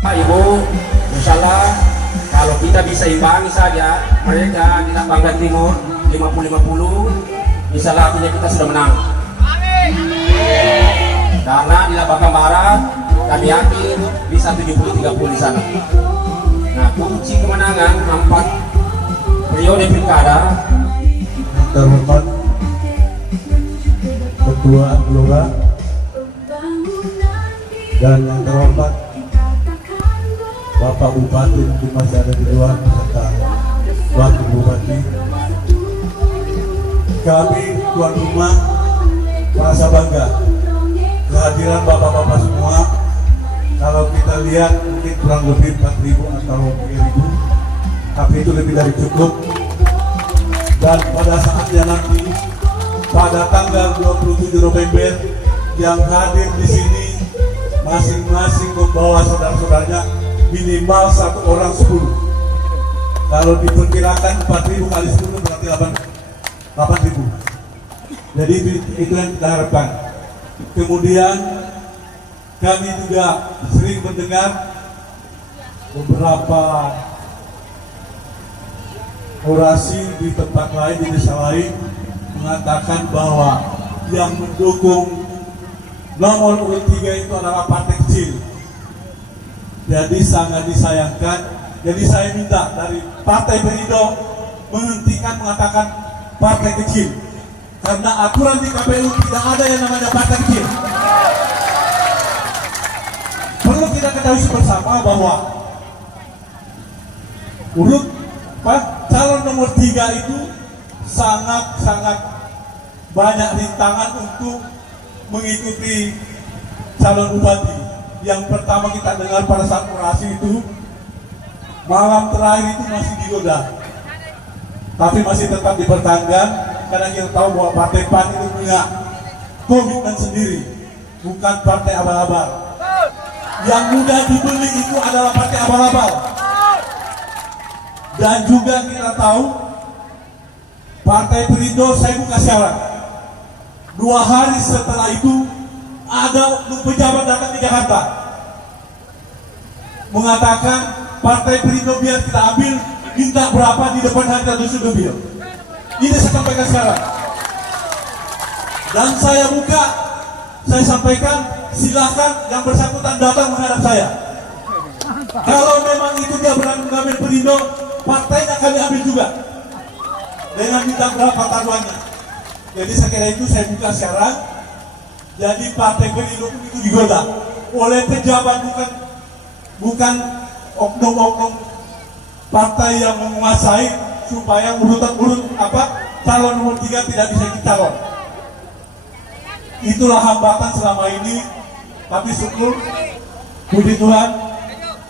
Ibu, insya Allah kalau kita bisa imbangi saja mereka di Bangka Timur 50-50, insya Allah artinya kita sudah menang. Karena di Bangka Barat kami yakin bisa 70-30 di sana. Nah, kunci kemenangan 4 periode pilkada. Terhormat Ketua Lurah dan yang terhormat Bapak Bupati yang masih ada di luar serta Wakil Bupati, kami tuan rumah merasa bangga kehadiran bapak-bapak semua. Kalau kita lihat mungkin kurang lebih 4.000 atau 3.000, tapi itu lebih dari cukup. Dan pada saatnya nanti pada tanggal 27 November yang hadir di sini masing-masing membawa saudara-saudaranya minimal 1 orang 10. Kalau diperkirakan 4.000 kali 10 berarti 8.000. Jadi itu yang kita harapkan. Kemudian kami juga sering mendengar beberapa orasi di tempat lain, di desa lain, mengatakan bahwa yang mendukung nomor urut 3 itu adalah partai kecil. Jadi sangat disayangkan. Jadi saya minta dari Partai Perindo menghentikan mengatakan partai kecil, karena aturan di KPU tidak ada yang namanya partai kecil. Perlu kita ketahui bersama bahwa urut calon nomor 3 itu sangat banyak rintangan untuk mengikuti calon bupati. Yang pertama kita dengar pada saat orasi itu, malam terakhir itu masih digoda, tapi masih tetap dipertahankan karena kita tahu bahwa Partai PAN itu punya komitmen sendiri, bukan partai abal-abal. Yang mudah dibeli itu adalah partai abal-abal. Dan juga kita tahu Partai Perindo, saya buka syarat 2 hari setelah itu ada pejabat datang di Jakarta mengatakan Partai Perindo biar kita ambil, minta berapa di depan harga dusun mobil. Ini saya sampaikan sekarang. Dan saya buka, saya sampaikan, silakan yang bersangkutan datang menghadap saya. Kalau memang itu dia berani mengambil Perindo, partainya kami ambil juga dengan minta berapa taruhannya. Jadi saya kira itu saya buka sekarang. Jadi Partai Perindo itu digoda oleh pejabat, bukan oknum-oknum partai yang menguasai supaya urut calon nomor 3 tidak bisa dicalon. Itulah hambatan selama ini. Tapi syukur, puji Tuhan,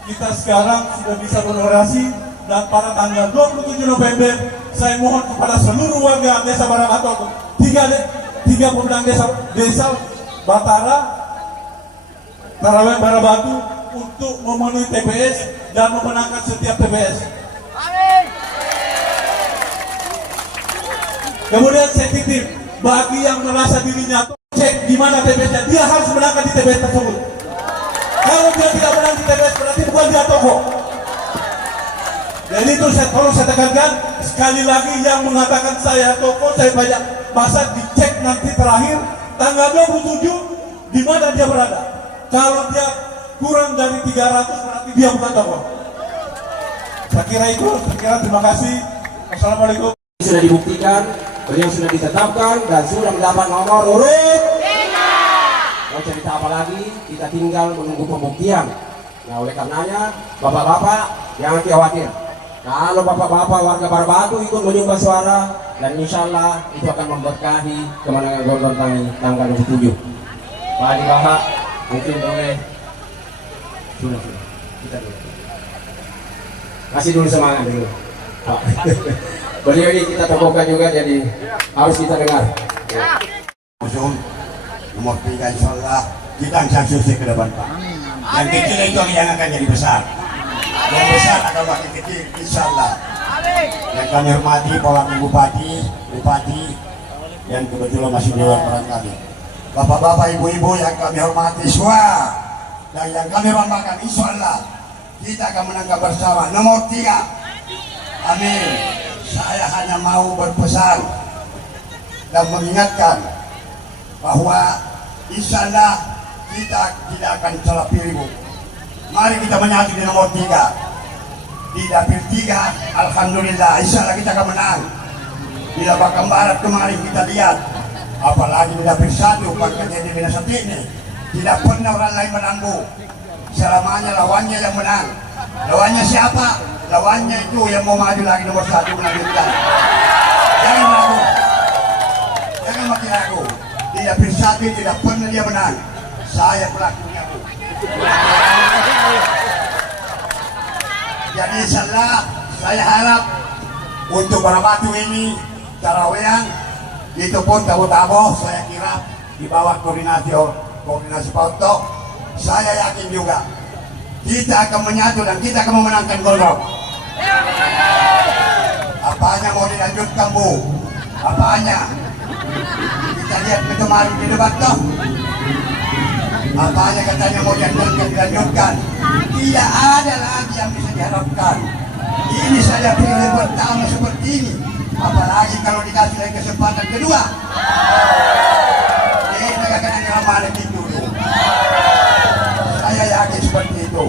kita sekarang sudah bisa berorasi. Dan pada tanggal 27 November saya mohon kepada seluruh warga desa Barabatu, tiga pemenang desa Batara, Tarawen, Barabatu, untuk memenuhi TPS dan memenangkan setiap TPS. Amin. Kemudian saya titip bagi yang merasa dirinya cek di mana TPS-nya, dia harus menangkan di TPS tersebut. Kalau dia tidak menang di TPS berarti bukan dia tokoh. Jadi itu saya tekankan sekali lagi, yang mengatakan saya tokoh, saya banyak masa dicek nanti terakhir tanggal 27 di mana dia berada. Kalau dia kurang dari 300 berarti dia bukan tokoh. Saya kira itu. Terima kasih. Assalamualaikum. Sudah dibuktikan, beliau sudah ditetapkan dan sudah mendapat nomor urut 3. Mau cerita apa lagi? Kita tinggal menunggu pembuktian. Nah, oleh karenanya bapak-bapak jangan khawatir. Kalau bapak-bapak warga Barabatu ikut menyumbang suara, dan insya Allah itu akan memberkahi kemenangan Gubernur kami tanggal 27. Pak Adi Baha, mungkin boleh sudah kita dulu. Kasih dulu semangat dulu, Pak. Beliau ini kita tokohkan juga, jadi harus kita dengar. Usung nomor 3 insya Allah kita akan sukses ke depan, Pak. Yang kecil itu yang akan jadi besar. Yang besar adalah wakil kecil, insya Allah. Yang kami hormati Pak Wakil Bupati, yang kebetulan masih di luar barangkali. Bapak-bapak, ibu-ibu yang kami hormati semua, dan yang kami banggakan, insya Allah kita akan menangkap bersama. Nomor 3, amin. Saya hanya mau berpesan dan mengingatkan bahwa insya Allah kita tidak akan salah pilih, Bu. Mari kita menyatu di nomor 3. Di dapil 3, alhamdulillah, insya Allah kita akan menang. Di Batam Barat kemarin kita lihat, apalagi di dapil 1, paketnya di Minasati ini, tidak pernah orang lain menang, Bu. Selamanya lawannya yang menang. Lawannya siapa? Lawannya itu yang mau maju lagi nomor 1 melanjutkan. Jangan ragu, jangan makin ragu. Di dapil 1 tidak pernah dia menang. Saya pelakunya, Bu. Jadi insyaallah saya harap untuk Barabatu ini tarawehan itu pun tabo-tabo, saya kira di bawah koordinasi Pak Otto, saya yakin juga kita akan menyatu dan kita akan memenangkan Gondrong. Apanya mau dilanjutkan, Bu? Apanya? Kita lihat kemarin di debat toh. Apanya katanya mau dilanjutkan. Tidak ada lagi yang bisa diharapkan. Ini saya pilih pertama seperti ini. Apalagi kalau dikasih lagi kesempatan kedua. Ini akan ada ramah itu. Saya yakin seperti itu.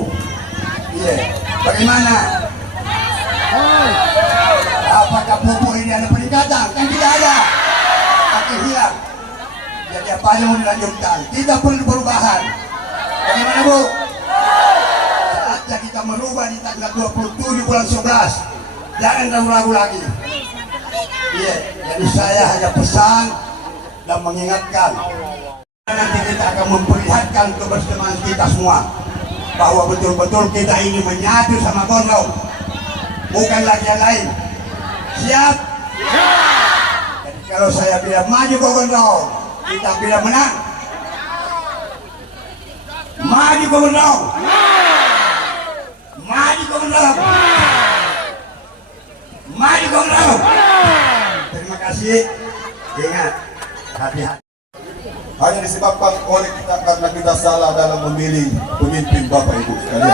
Iya. Bagaimana? Apakah pupuk ini ada peningkatan? Kan tidak ada. Tapi hilang. Jadi apa yang mau dilanjutkan? Tidak perlu perubahan. Bagaimana, Bu? Saatnya kita merubah di tanggal 27 bulan 11. Jangan ragu-ragu lagi. Iya. Jadi saya hanya pesan dan mengingatkan. Nanti kita akan memperlihatkan kebersamaan kita semua bahwa betul-betul kita ini menyatu sama Gondrong, bukan lagi yang lain. Siap? Jadi kalau saya bilang maju ke Gondrong, kita bilang menang. Maju ke Gondrong. Maju ke Gondrong. Maju ke Gondrong. Terima kasih. Ingat, hati-hati. Hanya disebabkan oleh kita karena kita salah dalam memilih pemimpin Bapak Ibu sekalian.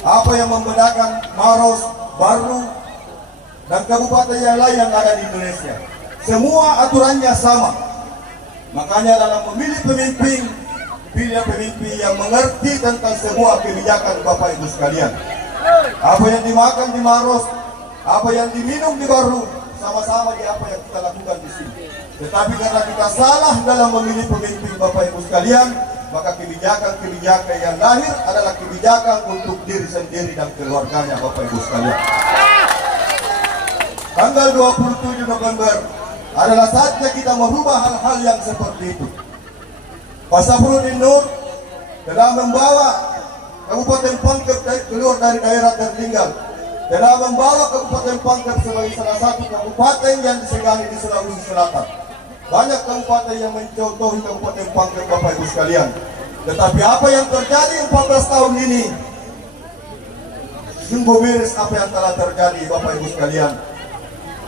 Apa yang membedakan Maros, Baru, dan kabupaten yang lain yang ada di Indonesia? Semua aturannya sama. Makanya dalam memilih pemimpin, pilih pemimpin yang mengerti tentang semua kebijakan Bapak Ibu sekalian. Apa yang dimakan di Maros, apa yang diminum di Baru, sama-sama di apa yang kita lakukan di sini. Tetapi karena kita salah dalam memilih pemimpin Bapak Ibu sekalian, maka kebijakan-kebijakan yang lahir adalah kebijakan untuk diri sendiri dan keluarganya Bapak Ibu sekalian. Tanggal 27 November adalah saatnya kita merubah hal-hal yang seperti itu. Pak Safruddin Nur telah membawa Kabupaten Pangkep keluar dari daerah tertinggal, telah membawa Kabupaten Pangkep sebagai salah satu kabupaten yang disegani di Sulawesi Selatan. Banyak kabupaten yang mencontohi Kabupaten Pangkep Bapak Ibu sekalian. Tetapi apa yang terjadi 14 tahun ini, sungguh miris apa yang telah terjadi Bapak Ibu sekalian.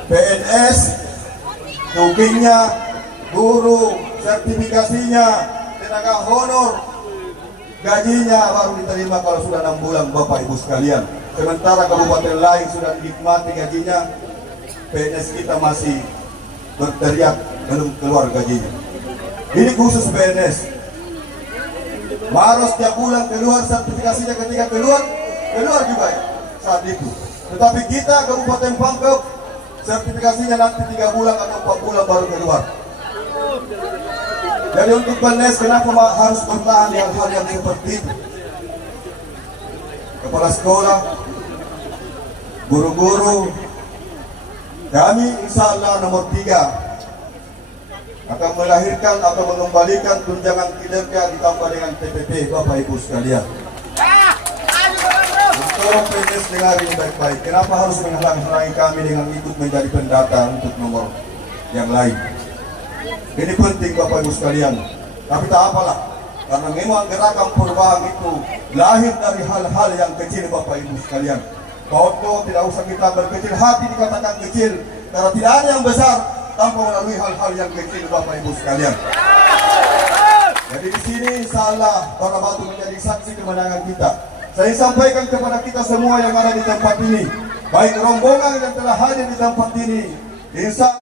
PNS, tukingnya, guru, sertifikasinya, tenaga honor, gajinya baru diterima kalau sudah 6 bulan Bapak Ibu sekalian. Sementara kabupaten lain sudah dinikmati gajinya, PNS kita masih berteriak belum keluar gajinya. Ini khusus PNS. Maros tiap bulan keluar sertifikasinya, ketika keluar juga saat itu. Tetapi kita Kabupaten Pangkep sertifikasinya nanti 3 bulan atau 4 bulan baru keluar. Jadi untuk PNS kenapa harus bertahan di hal-hal yang seperti itu? Kepala sekolah, guru-guru, kami insya Allah nomor 3 akan melahirkan atau mengembalikan tunjangan kinerja ditambah dengan TPP Bapak Ibu sekalian. Untuk PNS dengar ini baik-baik. Kenapa harus menghalang-halangi kami dengan ikut menjadi pendata untuk nomor yang lain? Ini penting Bapak Ibu sekalian. Tapi tak apalah, karena memang gerakan perubahan itu lahir dari hal-hal yang kecil Bapak Ibu sekalian. Kalau tidak usah kita berkecil hati dikatakan kecil, karena tidak ada yang besar tanpa melalui hal-hal yang kecil Bapak Ibu sekalian. Jadi di sini salah Barabatu menjadi saksi kemenangan kita. Saya sampaikan kepada kita semua yang ada di tempat ini, baik rombongan yang telah hadir di tempat ini, insya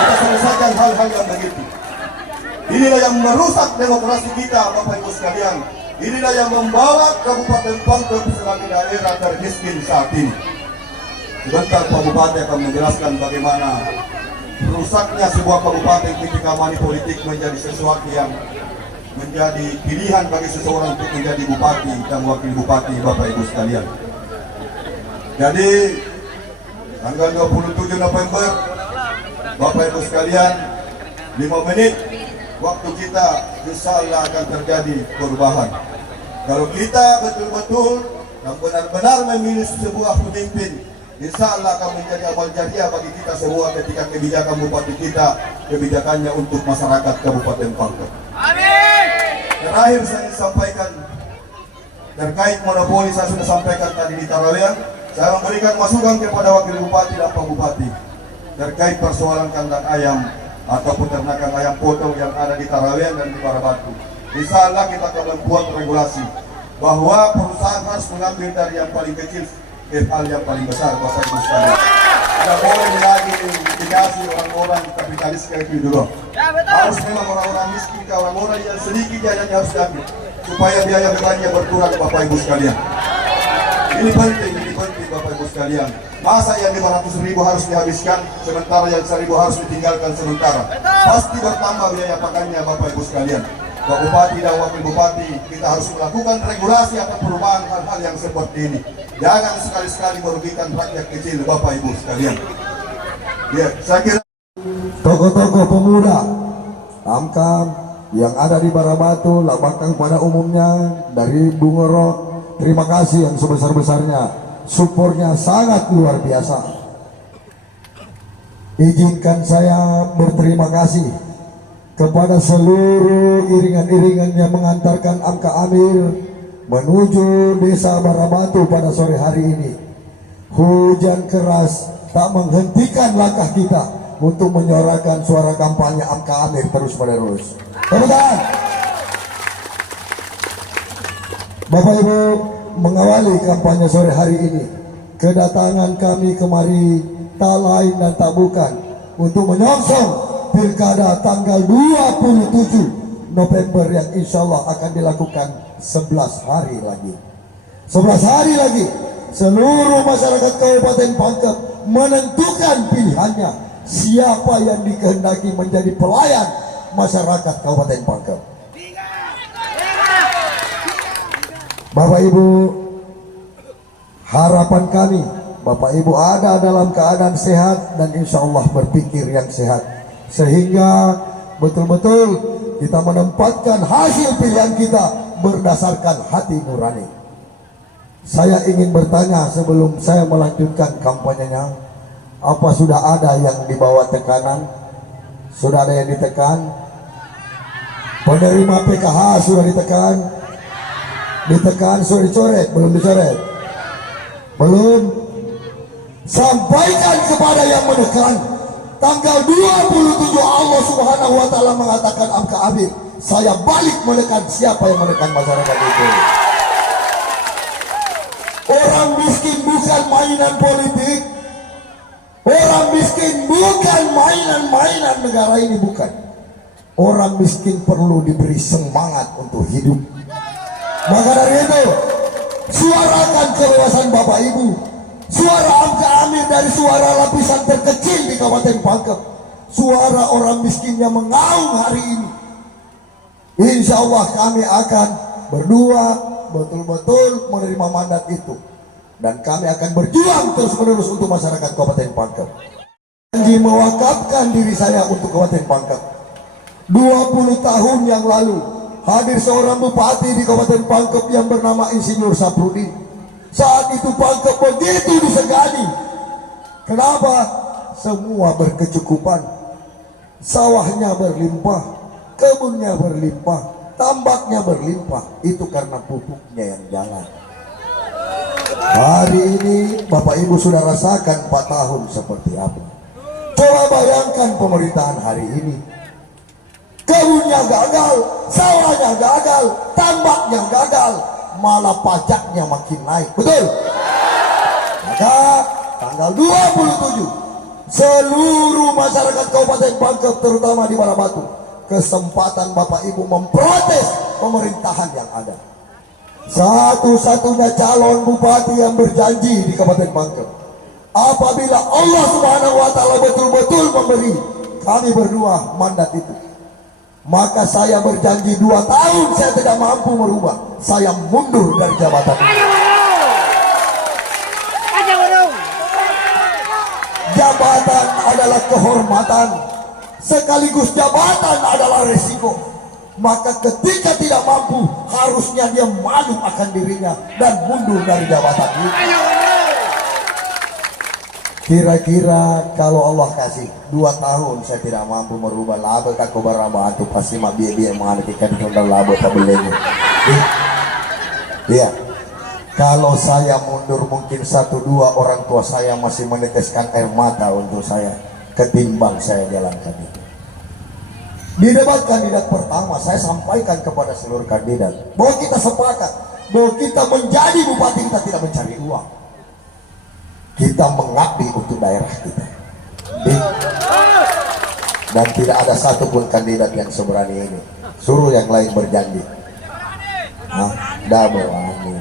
kita selesaikan hal-hal yang begitu. Inilah yang merusak demokrasi kita, Bapak Ibu sekalian. Inilah yang membawa Kabupaten Pangkep sebagai daerah termiskin saat ini. Sebentar Pak Bupati akan menjelaskan bagaimana rusaknya sebuah kabupaten ketika money politik menjadi sesuatu yang menjadi pilihan bagi seseorang untuk menjadi bupati dan wakil bupati, Bapak Ibu sekalian. Jadi tanggal 27 November, Bapak Ibu sekalian, 5 menit waktu kita insya Allah akan terjadi perubahan. Kalau kita betul-betul dan benar-benar memilih sebuah pemimpin, insya Allah akan menjadi amal jariah bagi kita semua ketika kebijakan bupati kita, kebijakannya untuk masyarakat Kabupaten Pangkep. Amin. Terakhir saya sampaikan terkait monopoli, saya sudah sampaikan tadi di Tarawean. Saya memberikan masukan kepada wakil bupati dan pak bupati terkait persoalan kandang ayam atau peternakan ayam potong yang ada di Tarawean dan di Barabatu. Insya Allah kita akan membuat regulasi bahwa perusahaan harus mengambil dari yang paling kecil ke hal yang paling besar, Bapak Ibu sekalian. Tidak boleh lagi dikasih orang-orang kapitalis kayak itu dulu. Harus memang orang-orang miskin, orang-orang yang sedikit yang harus diambil supaya biaya bebannya berkurang, Bapak Ibu sekalian. Ini penting Bapak Ibu sekalian. Masa yang 500.000 harus dihabiskan, sementara yang 1.000 harus ditinggalkan sementara. Pasti bertambah biaya pakannya, Bapak Ibu sekalian. Pak Bupati dan Wakil Bupati, kita harus melakukan regulasi atau perubahan hal-hal yang seperti ini. Jangan sekali-sekali merugikan rakyat kecil, Bapak Ibu sekalian. Ya, saya kira tokoh-tokoh pemuda Amkam yang ada di Barabatu, Labakang pada umumnya, dari Bungoro, terima kasih yang sebesar-besarnya. Supportnya sangat luar biasa. Izinkan saya berterima kasih kepada seluruh iringan-iringan yang mengantarkan Amka Amir menuju desa Barabatu pada sore hari ini. Hujan keras tak menghentikan langkah kita untuk menyuarakan suara kampanye Amka Amir terus menerus. Tepuk tangan. Bapak Ibu, mengawali kampanye sore hari ini, kedatangan kami kemari tak lain dan tak bukan untuk menyongsong pilkada tanggal 27 November yang insya Allah akan dilakukan 11 hari lagi. 11 hari lagi seluruh masyarakat Kabupaten Pangkep menentukan pilihannya siapa yang dikehendaki menjadi pelayan masyarakat Kabupaten Pangkep. Bapak Ibu, harapan kami Bapak Ibu ada dalam keadaan sehat dan insya Allah berpikir yang sehat, sehingga betul-betul kita menempatkan hasil pilihan kita berdasarkan hati nurani. Saya ingin bertanya sebelum saya melanjutkan kampanyenya, apa sudah ada yang dibawa tekanan? Sudah ada yang ditekan? Penerima PKH sudah ditekan? Ditekan, sudah dicoret? Belum dicoret? Belum? Sampaikan kepada yang menekan. Tanggal 27 Allah Subhanahu wa Ta'ala mengatakan Amka Amir, saya balik menekan. Siapa yang menekan masyarakat itu? Orang miskin bukan mainan politik. Orang miskin bukan mainan-mainan negara ini, bukan. Orang miskin perlu diberi semangat untuk hidup. Maka dari itu, suarakan kebebasan Bapak Ibu. Suara Amka Amir dari suara lapisan terkecil di Kabupaten Pangkep. Suara orang miskin yang mengaung hari ini. Insya Allah kami akan berdua betul-betul menerima mandat itu. Dan kami akan berjuang terus-menerus untuk masyarakat Kabupaten Pangkep. Janji mewakafkan diri saya untuk Kabupaten Pangkep. 20 tahun yang lalu hadir seorang bupati di Kabupaten Pangkep yang bernama Insinyur Saprudin. Saat itu Pangkep begitu disegani. Kenapa? Semua berkecukupan. Sawahnya berlimpah, kebunnya berlimpah, tambaknya berlimpah. Itu karena pupuknya yang jalan. Hari ini Bapak Ibu sudah rasakan 4 tahun seperti apa. Coba bayangkan pemerintahan hari ini. kebunnya gagal, sawahnya gagal, tambaknya gagal, malah pajaknya makin naik. Betul? Maka tanggal 27 seluruh masyarakat Kabupaten Pangkep terutama di Balabatu kesempatan Bapak Ibu memprotes pemerintahan yang ada. Satu-satunya calon bupati yang berjanji di Kabupaten Pangkep, apabila Allah Subhanahu wa Ta'ala betul-betul memberi kami berdua mandat itu, maka saya berjanji 2 tahun saya tidak mampu merubah, saya mundur dari jabatan ini. Jabatan adalah kehormatan, sekaligus jabatan adalah resiko. Maka ketika tidak mampu, harusnya dia malu akan dirinya dan mundur dari jabatan itu. Kira-kira kalau Allah kasih 2 tahun saya tidak mampu merubah laba kako baraba atau pasti mak biaya menghentikan tunda laba tabelenya. Iya. Kalau saya mundur mungkin 1-2 orang tua saya masih meneteskan air mata untuk saya ketimbang saya jalankan itu. Di debat kandidat pertama saya sampaikan kepada seluruh kandidat bahwa kita sepakat bahwa kita menjadi bupati kita tidak mencari uang. Kita mengabdi untuk daerah kita. Dan tidak ada satupun kandidat yang seberani ini. Suruh yang lain berjanji. Dah berani.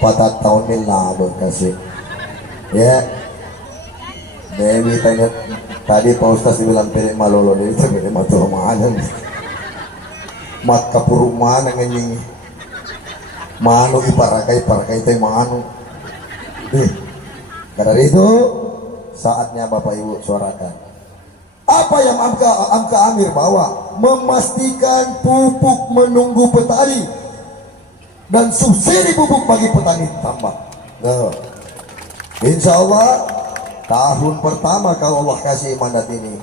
4 tahun ini lah kasih. Ya. Dewi tanya tadi Pak Ustaz bilang pilih malolo dari itu pilih matu mana. Mat kapuru mana nganying. Manu iparakai itu manu. Karena itu saatnya Bapak Ibu suarakan. Apa yang Amka Amir bawa? Memastikan pupuk menunggu petani dan subsidi pupuk bagi petani tambak. Insya Allah tahun pertama kalau Allah kasih mandat ini,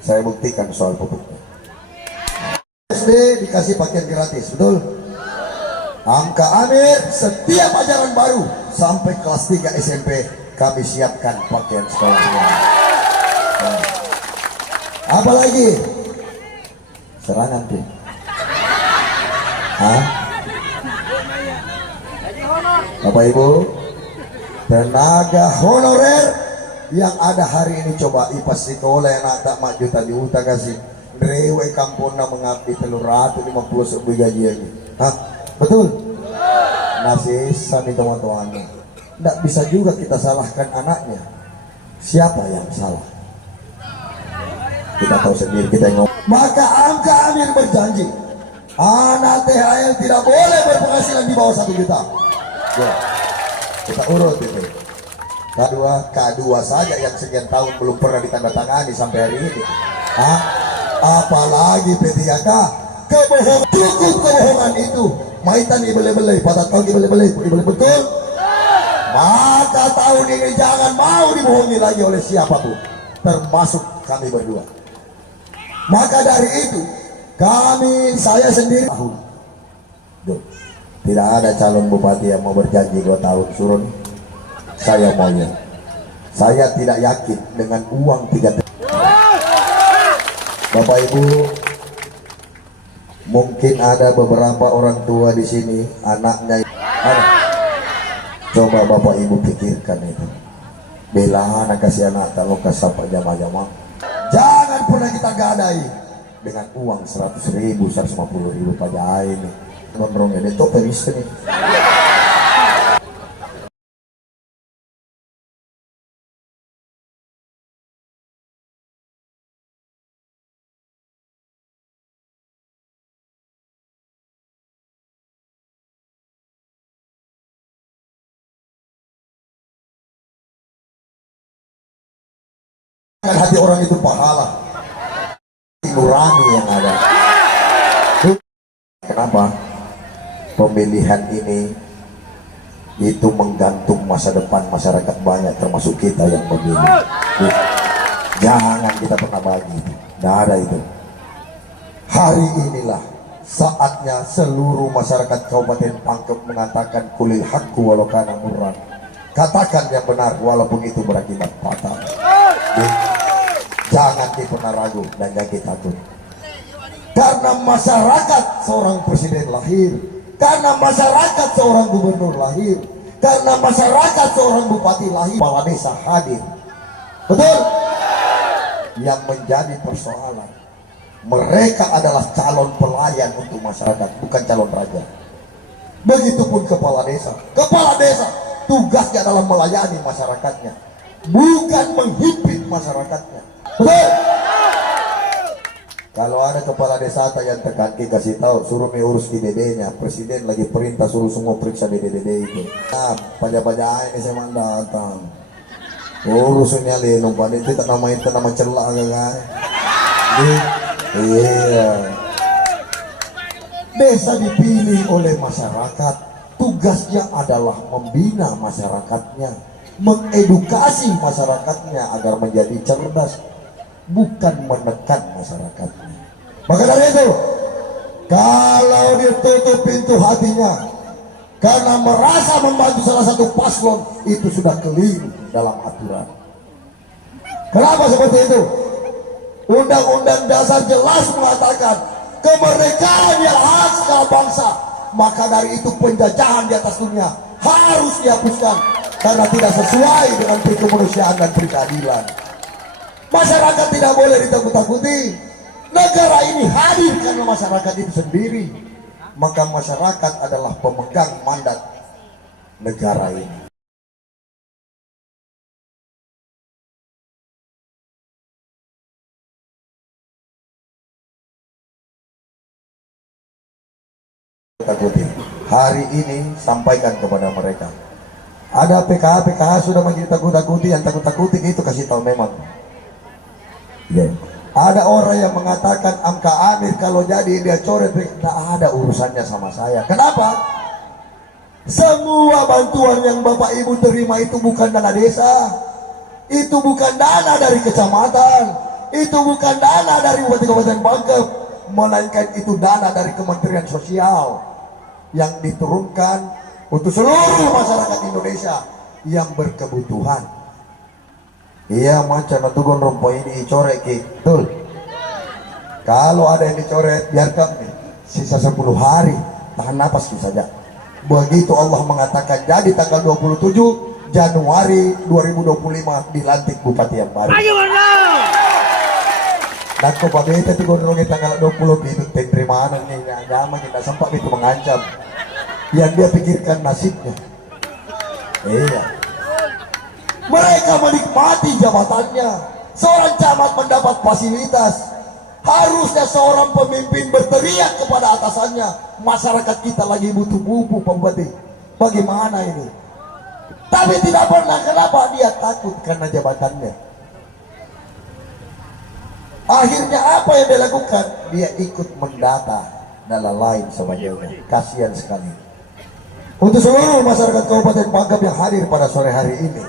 saya buktikan soal pupuknya. SD dikasih pakaian gratis, betul? Amka Amir setiap ajaran baru sampai kelas 3 SMP kami siapkan pakaian sekolahnya. Apa lagi? Serangan tuh. Bapak Ibu, tenaga honorer yang ada hari ini coba ipas sekolah yang tak mak juta di uta kasih rewe kampungna mengabdi 350 gaji lagi. Betul? Nasi sami teman-teman. Tidak bisa juga kita salahkan anaknya. Siapa yang salah? Kita tahu sendiri kita ngomong. Maka Amka Amir berjanji, anak THL tidak boleh berpenghasilan di bawah 1 juta. Ya, kita urut itu. K2 saja yang sekian tahun belum pernah ditandatangani sampai hari ini. Apalagi P3K, kebohongan, cukup kebohongan itu. Maitan ibele-bele, pada tahun ibele-bele, betul? Maka tahun ini jangan mau dibohongi lagi oleh siapapun, termasuk kami berdua. Maka dari itu, saya sendiri tahu. Tidak ada calon bupati yang mau berjanji 2 tahun suruh. Saya maunya. Saya tidak yakin dengan uang 3 triliun. Bapak Ibu, mungkin ada beberapa orang tua di sini anaknya. Coba Bapak Ibu pikirkan itu. Bela anak kasih anak kalau kasapa jamaah-jamaah. Jangan pernah kita gadai dengan uang 100.000, 150.000 pajak ini. Nondrong ini tuh peris nih. Hati orang itu pahala nurani yang ada. Kenapa pemilihan ini itu menggantung masa depan masyarakat banyak termasuk kita yang memilih. Jangan kita pernah bagi, tidak ada itu. Hari inilah saatnya seluruh masyarakat Kabupaten Pangkep mengatakan kulil hakku walau kana murran. Katakan yang benar walaupun itu berakibat fatal. Jangan pernah ragu dan jangan takut. Karena masyarakat seorang presiden lahir, karena masyarakat seorang gubernur lahir, karena masyarakat seorang bupati lahir, kepala desa hadir. Betul? Yang menjadi persoalan, mereka adalah calon pelayan untuk masyarakat, bukan calon raja. Begitupun kepala desa. Kepala desa tugasnya adalah melayani masyarakatnya, bukan menghimpit masyarakatnya. Betul? Kalau ada kepala desa yang terkaki kasih tahu, suruh mengurus di DD-nya. Presiden lagi perintah suruh semua periksa DD itu. Nah, pajak-pajak ini saya datang. Urusnya lenong pada itu tak nama celak kan? Iya. Desa dipilih oleh masyarakat. Tugasnya adalah membina masyarakatnya, mengedukasi masyarakatnya agar menjadi cerdas, bukan menekan masyarakatnya. Maka dari itu, kalau dia tutup pintu hatinya karena merasa membantu salah satu paslon, itu sudah keliru dalam aturan. Kenapa seperti itu? Undang-undang dasar jelas mengatakan kemerdekaan yang hak segala bangsa. Maka dari itu penjajahan di atas dunia harus dihapuskan karena tidak sesuai dengan kemanusiaan dan keadilan. Masyarakat tidak boleh ditakut-takuti. Negara ini hadir karena masyarakat itu sendiri. Maka masyarakat adalah pemegang mandat negara ini. Takuti. Hari ini sampaikan kepada mereka. Ada PKH sudah menjadi takut-takuti, yang takut-takuti itu kasih tahu memang. Yeah. Ada orang yang mengatakan Amka Amir kalau jadi dia coret, tidak ada urusannya sama saya. Kenapa? Semua bantuan yang Bapak Ibu terima itu bukan dana desa, itu bukan dana dari kecamatan, itu bukan dana dari Bupati Kabupaten Pangkep, melainkan itu dana dari Kementerian Sosial yang diturunkan untuk seluruh masyarakat Indonesia yang berkebutuhan. Iya, macam itu gon rompo ini dicoret betul. Kalau ada yang dicoret, biarkan sisa 10 hari, tahan napas saja. Begitu Allah mengatakan jadi tanggal 27 Januari 2025 dilantik bupati yang baru. Dan kau pada itu gon tanggal 20 itu terima nih nyaman kita sempat itu mengancam. Yang dia pikirkan nasibnya. Iya. Mereka menikmati jabatannya. Seorang camat mendapat fasilitas. Harusnya seorang pemimpin berteriak kepada atasannya, masyarakat kita lagi butuh pupuk, Pak Bupati. Bagaimana ini? Tapi tidak pernah. Kenapa? Dia takut karena jabatannya. Akhirnya apa yang dia lakukan? Dia ikut mendata dan lain sebagainya. Kasihan sekali. Untuk seluruh masyarakat Kabupaten Pangkep yang hadir pada sore hari ini,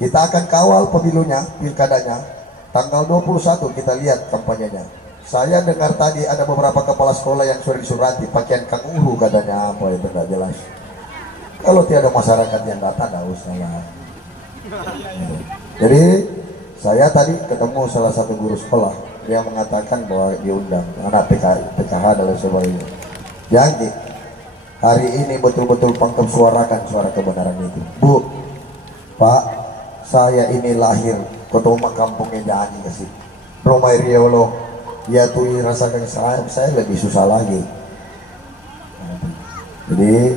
kita akan kawal pemilunya, pilkadanya, tanggal 21 kita lihat kampanyenya. Saya dengar tadi ada beberapa kepala sekolah yang sudah disurati, pakaian Kang Uhu katanya apa itu tidak jelas. Kalau tiada masyarakat yang datang, tidak usah lah. Jadi saya tadi ketemu salah satu guru sekolah, dia mengatakan bahwa diundang anak PKH dan sebagainya. Jadi hari ini betul-betul Pangkep suarakan suara kebenaran itu. Bu, Pak, saya ini lahir ketemu kampungnya Jani kasih Romai Riolo, ya tuh rasakan saya lebih susah lagi. Jadi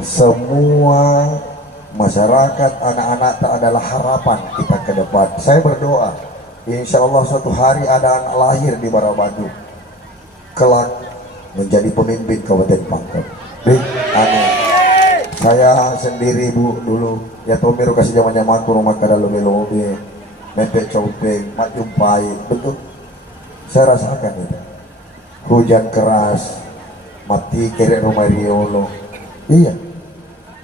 semua masyarakat, anak-anak adalah harapan kita ke depan. Saya berdoa insya Allah suatu hari ada anak lahir di Barabadu kelak menjadi pemimpin Kabupaten Pangkep. Amin. Saya sendiri Bu dulu ya Tomiro kasih zaman-zaman rumah kada lobe-lobe, mepet copeng, mak jumpai, betul. Saya rasakan itu. Hujan keras, mati kerek rumah Riolo. Iya.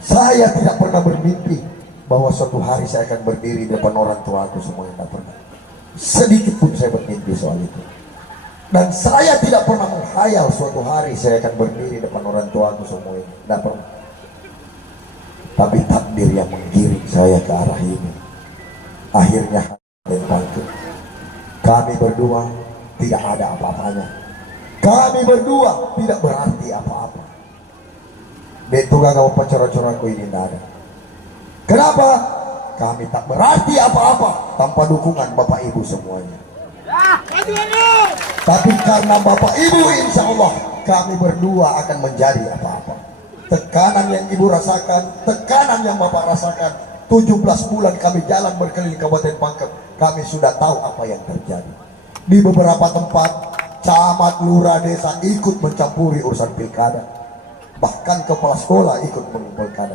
Saya tidak pernah bermimpi bahwa suatu hari saya akan berdiri di depan orang tua aku semua, yang tidak pernah. Sedikit pun saya bermimpi soal itu. Dan saya tidak pernah menghayal suatu hari saya akan berdiri di depan orang tua aku semua ini. Tidak pernah. Tapi takdir yang menggiring saya ke arah ini. Akhirnya kami berdua tidak ada apa-apanya. Kami berdua tidak berarti apa-apa. Betul gak kau pacara-caraku ini tidak ada. Kenapa? Kami tak berarti apa-apa tanpa dukungan Bapak Ibu semuanya. Tapi karena Bapak Ibu, insya Allah kami berdua akan menjadi apa-apa. Tekanan yang Ibu rasakan, tekanan yang Bapak rasakan, 17 bulan kami jalan berkeliling Kabupaten Pangkep, kami sudah tahu apa yang terjadi. Di beberapa tempat, camat, lurah, desa ikut mencampuri urusan pilkada. Bahkan kepala sekolah ikut mengumpulkan.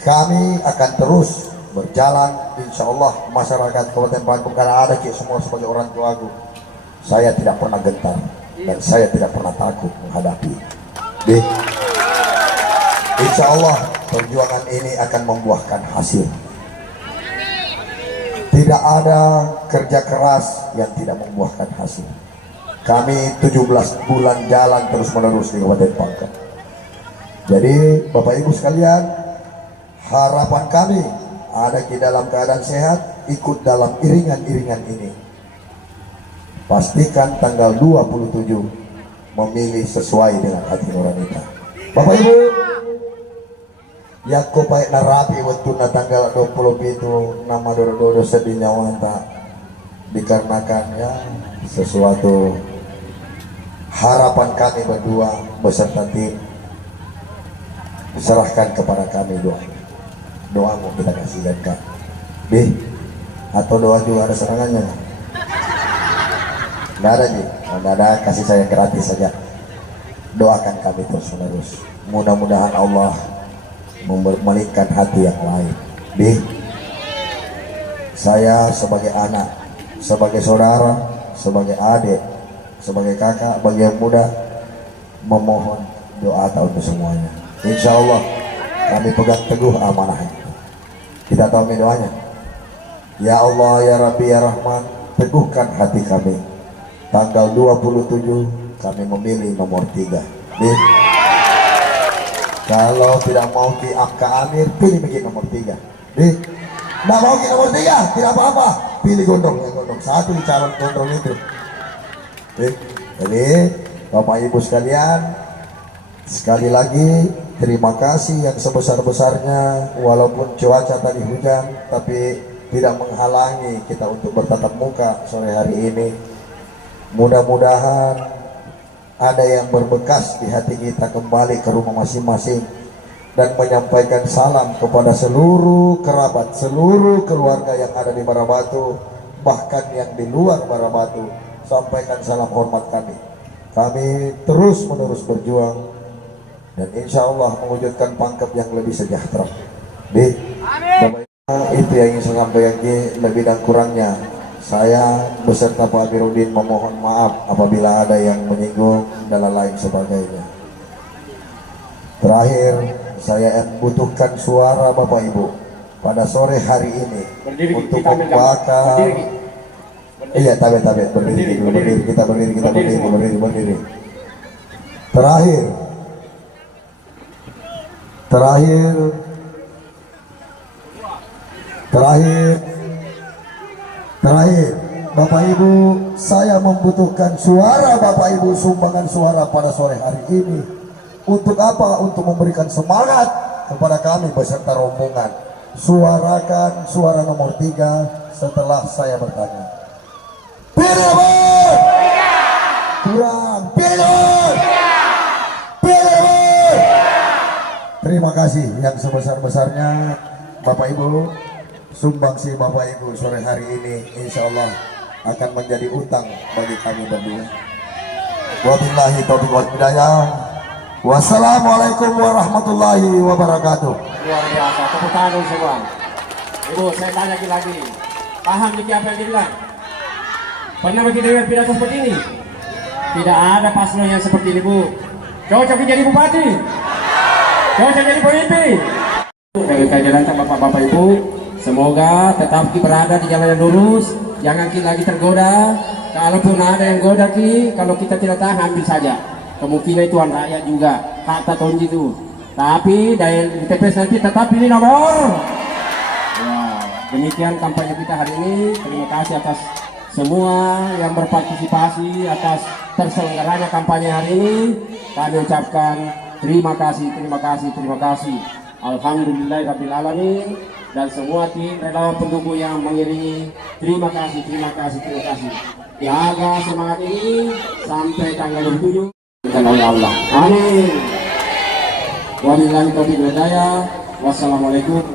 Kami akan terus berjalan, insya Allah masyarakat Kabupaten Pangkep, karena ada semua sebagai orang tuaku. Saya tidak pernah gentar dan saya tidak pernah takut menghadapi. Insya Allah perjuangan ini akan membuahkan hasil. Tidak ada kerja keras yang tidak membuahkan hasil. Kami 17 bulan jalan terus menerus di Kabupaten Pangkep. Jadi Bapak Ibu sekalian, harapan kami ada di dalam keadaan sehat, ikut dalam iringan-iringan ini. Pastikan tanggal 27 memilih sesuai dengan hati nurani kita. Bapak Ibu, Yako paik narapi waktu na tanggal 20 itu nama dodo sedih nyawa tak dikarenakan ya sesuatu harapan kami berdua beserta tim diserahkan kepada kami doa mau kita kasihkan Kak atau doa juga ada serangannya nggak ada nih nggak ada, kasih saya gratis saja. Doakan kami terus menerus, mudah-mudahan Allah mempermainkan hati yang lain. Saya sebagai anak, sebagai saudara, sebagai adik, sebagai kakak, bagi yang muda, memohon doa untuk semuanya. Insya Allah kami pegang teguh amanah itu. Kita tahu doanya. Ya Allah, ya Rabbi, ya Rahman, teguhkan hati kami. Tanggal 27 kami memilih nomor 3. Kalau tidak mau ki Angka Amir, pilih begini nomor 3. Nggak mau ki nomor 3, tidak apa-apa. Pilih gondrong, yang gondrong. Satu di calon gondrong itu. Jadi Bapak Ibu sekalian, sekali lagi terima kasih yang sebesar-besarnya. Walaupun cuaca tadi hujan, tapi tidak menghalangi kita untuk bertatap muka sore hari ini. Mudah-mudahan ada yang berbekas di hati kita kembali ke rumah masing-masing dan menyampaikan salam kepada seluruh kerabat, seluruh keluarga yang ada di Barabatu, bahkan yang di luar Barabatu. Sampaikan salam hormat kami. Kami terus menerus berjuang dan insya Allah mewujudkan Pangkep yang lebih sejahtera. Itu yang ingin saya sampaikan, lebih dan kurangnya saya beserta Pak Amiruddin memohon maaf apabila ada yang menyinggung dan lain sebagainya. Terakhir, saya butuhkan suara Bapak Ibu pada sore hari ini berdiri, untuk membakar. Iya, tabe berdiri, kita berdiri. Terakhir, Bapak Ibu, saya membutuhkan suara Bapak Ibu, sumbangan suara pada sore hari ini. Untuk apa? Untuk memberikan semangat kepada kami beserta rombongan. Suarakan suara nomor 3 setelah saya bertanya. Pilih kurang, pilih. Terima kasih yang sebesar-besarnya Bapak Ibu. Sumbangsi Bapak Ibu sore hari ini insya Allah akan menjadi utang bagi kami berdua. Wabillahi taufiq wal hidayah. Wassalamualaikum warahmatullahi wabarakatuh. Luar biasa, tepuk tangan semua. Ibu, saya tanya lagi, paham Niki apa yang dibilang? Pernah bagi dengar pidato seperti ini? Tidak ada paslon yang seperti ini, Bu. Cocok jadi bupati, cocok jadi pemimpin. Dari kehadiran Bapak-Bapak Ibu, semoga tetap berada di jalan yang lurus, jangan lagi tergoda. Kalaupun ada yang goda kalau kita tidak tahan, ambil saja. Kemungkinan itu rakyat juga, hak tonji itu. Tapi dari TPS nanti tetap pilih nomor. Ya, demikian kampanye kita hari ini. Terima kasih atas semua yang berpartisipasi atas terselenggaranya kampanye hari ini. Kami ucapkan terima kasih. Alhamdulillahirrahmanirrahim. Dan semua tim relawan pendukung yang mengiringi, terima kasih. Jaga semangat ini sampai tanggal 27 oleh Allah. Amin. Wabillahi taufiq wal hidayah. Wassalamualaikum.